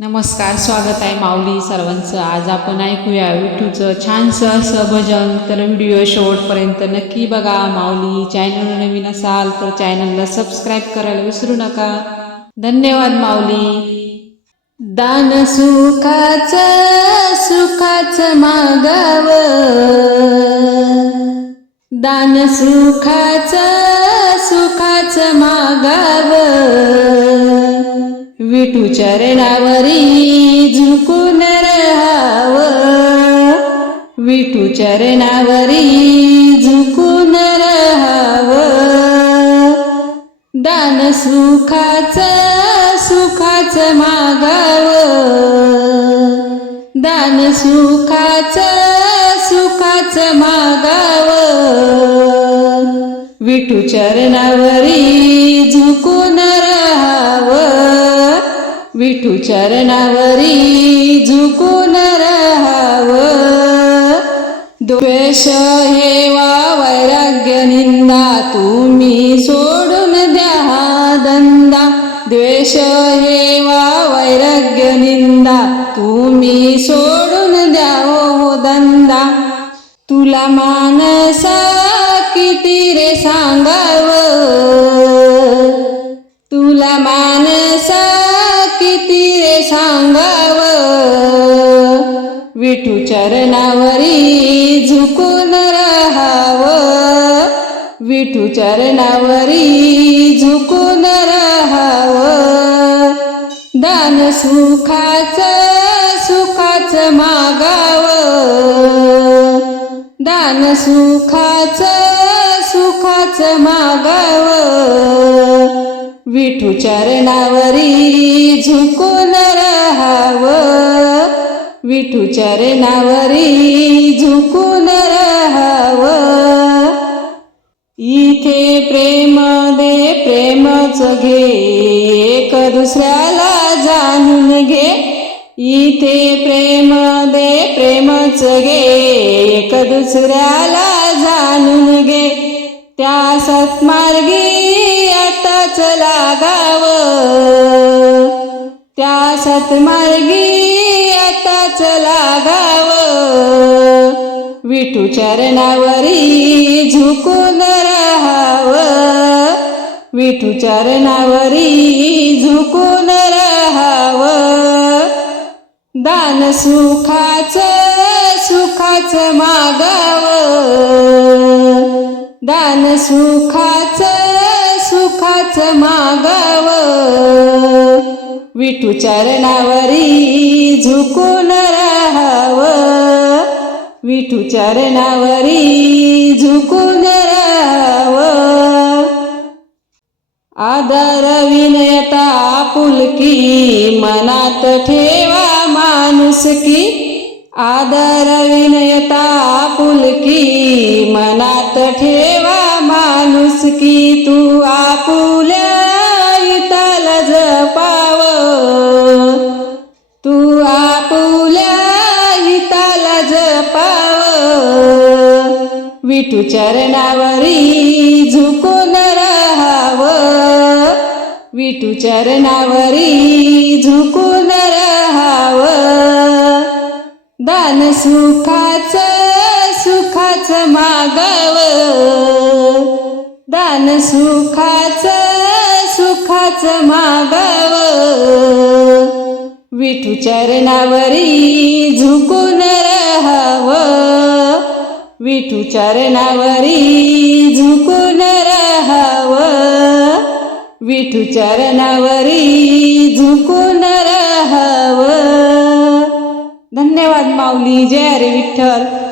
नमस्कार स्वागत आहे माऊली सर्वांचं. आज आपण ऐकूया विठूचं छानसं असं भजन. तर व्हिडिओ शेवटपर्यंत नक्की बघा. माऊली चॅनल नवीन असाल तर चॅनलला सबस्क्राईब करायला विसरू नका. धन्यवाद माऊली. दान सुखाचं सुखाचं मागाव. दान सुखाचं सुखाचं मागाव. विठू चरणावरी झुकून राहाव. विठू चरणावरी झुकून राहाव. दान सुखाच सुखाच मागाव. दान सुखाच सुखाच मागाव. विठू चरणावरी झुकून विठू चरणावरी झुकून राहाव. द्वेष हेवा वैराग्य निंदा तुम्ही सोडून द्या हा दंदा द्वेष हेवा वैराग्य निंदा तुम्ही सोडून द्या हो दंदा तुला मानसा किती रे सांगावं? विठू चरणावरी झुकून राहाव. विठू चरणावरी झुकून राहाव. दान सुखाच सुखाचं मागाव. दान सुखाच सुखाच मागाव. विठू चरणावरी झुकून विठू चरणावरी झुकून राहाव. इथे प्रेम दे प्रेमच घे एक दुसऱ्याला जाणून घे. इथे प्रेम दे प्रेमच घे एक दुसऱ्याला जाणून घे. त्या सत्मार्गी आताच लागाव. त्या सत्मार्गी आताच लागाव. विठू चरणावरी झुकून राहाव. विठू चरणावरी झुकून राहाव. दान सुखाचं सुखाचं मागाव. दान सुखाचं सुखाचं मागाव. विठू चरणावरी झुकून राहाव. विठू चरणावरी झुकून राहाव. आदर विनयता आपुलकी मनात ठेवा माणुसकी आदर विनयता आपुलकी मनात ठेवा माणुसकी तू आपुल्या विठू चरणावरी झुकून राहाव. विठू चरणावरी झुकून राहाव. दान सुखाचं सुखाचं मागाव. दान सुखाचं सुखाचं मागाव. विठू चरणावरी झुकून विठू चरणावरी झुकून राहाव. विठू चरणावरी झुकून राहाव. धन्यवाद माऊली जय अरे विठ्ठल.